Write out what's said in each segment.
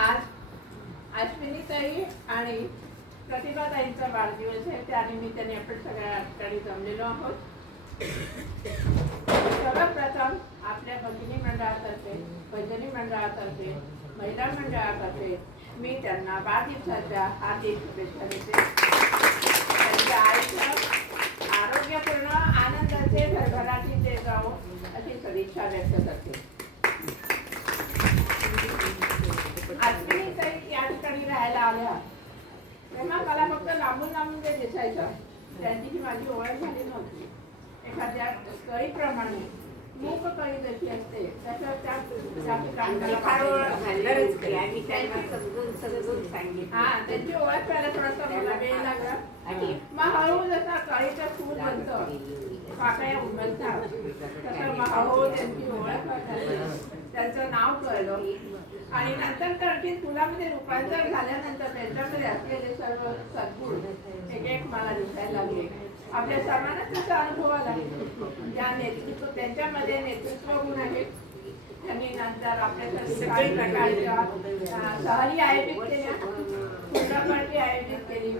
आज अश्विनीताई आणि प्रतिभाताईंचा वाढदिवस आहे त्यानिमित्ताने आपण सगळ्या ठिकाणी जमलेलो आहोत. सर्वप्रथम आपल्या भगिनी मंडळातर्फे भजनी मंडळातर्फे महिला मंडळातर्फे मी त्यांना वाढदिवसाच्या हार्दिक शुभेच्छा देते. त्यांच्या आयुष्य आरोग्यपूर्ण आनंदाचे भरभराटीचे जावो अशी सदिच्छा व्यक्त करते. लांबून लांबून ते दिसायचं. त्यांची माझी ओळख झाली नव्हती. एखाद्या कळीप्रमाणे मूक कळी जशी असते तसं त्यांची ओळख करायला थोडासा मला वेळ लागला. मग हळूहळू जसा कळीचं फूल बनतं पाकळ्या उमलतात तसं मग हळूहळू त्यांची ओळख झाली त्यांचं नाव कळलं. आणि नंतर तर आणखी फुलामध्ये रूपांतर झाल्यानंतर त्यांच्यामध्ये असलेले सर्व सद्गुण एक एक मला दिसायला लागले. आपल्या सर्वांना त्याचा अनुभव आला. ज्या नेतृत्व त्यांच्यामध्ये नेतृत्व गुण आहेत. त्यांनी नंतर आपल्यासाठी सहली आयोजित केल्या. पूर्णपणे आयोजित केली.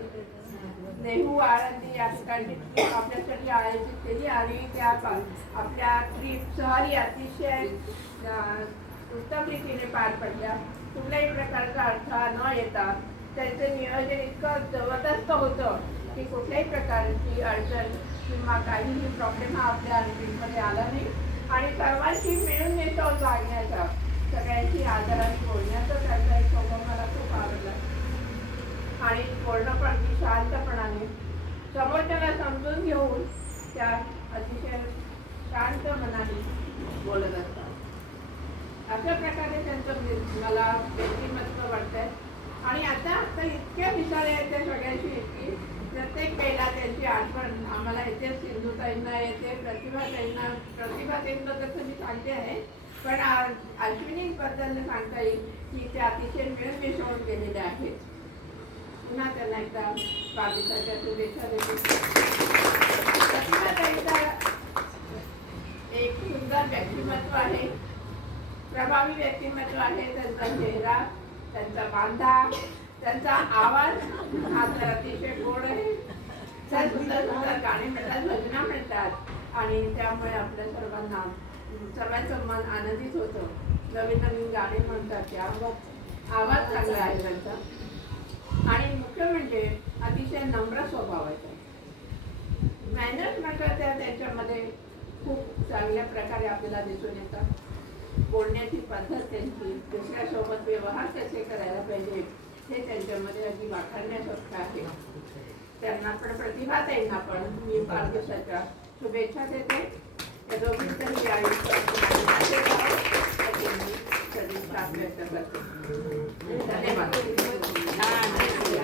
नेहरू आळंदी या ठिकाणी आपल्यासाठी आयोजित केली आणि त्या आपल्या ट्रीप सहरी अतिशय उत्तम रीतीने पार पडल्या. कुठल्याही प्रकारचा अडथळा न येता त्याचं नियोजन इतकं जबरदस्त होतं की कुठल्याही प्रकारची अडचण किंवा काहीही प्रॉब्लेम हा आपल्या ट्रीपमध्ये आला नाही. आणि सर्वांशी मिळून येतो लागण्याचा सगळ्यांशी आदराने बोलण्याचा त्यांचा एक स्वभाव मला खूप आवडला आणि पूर्णपणे अगदी शांतपणाने समोरच्याला समजून घेऊन त्या अतिशय शांत मनाने बोलत असतात. अशा प्रकारे त्यांचं मला व्यक्तिमत्व वाटतंय. आणि आता तर इतक्या मिसाळे आहेत त्या सगळ्यांशी की प्रत्येक वेळेला त्यांची आठवण आम्हाला येते सिंधुताईंना येते प्रतिभाताईंना प्रतिभाताईंबद्दल तर मी सांगते आहे. पण अश्विनीबद्दल सांगता येईल की ते अतिशय मिळून मिसळून गेलेल्या आहेत. पुन्हा त्यांना एकदा वाढदिवसाच्या शुभेच्छा देते. एक सुंदर व्यक्तिमत्व आहे. प्रभावी व्यक्तिमत्व आहे त्यांचा चेहरा त्यांचा बांधा त्यांचा आवाज. हा तर अतिशय गोड आहे. त्या सुंदर सुंदर गाणी म्हणतात भजना म्हणतात. आणि त्यामुळे आपल्या सर्वांना सर्वांचं मन आनंदित होतं. नवीन नवीन गाणी म्हणतात. त्या आवाज चांगला आहे त्यांचा. अतिशय नम्र स्वभावाचा आहे. मॅनर्स म्हटलं तर त्याच्यामध्ये खूप चांगल्या प्रकारे आपल्याला दिसून येतात. बोलण्याची पद्धत त्यांची दुसऱ्यासोबत व्यवहार कसे करायला पाहिजे हे त्यांच्यामध्ये अगदी वाखाणण्यासारखं आहे. त्यांना पण प्रतिभाताईंना पण. मी वाढदिवसाच्या शुभेच्छा देते. त्या दोघींचंही आयुष्य व्यक्त करते.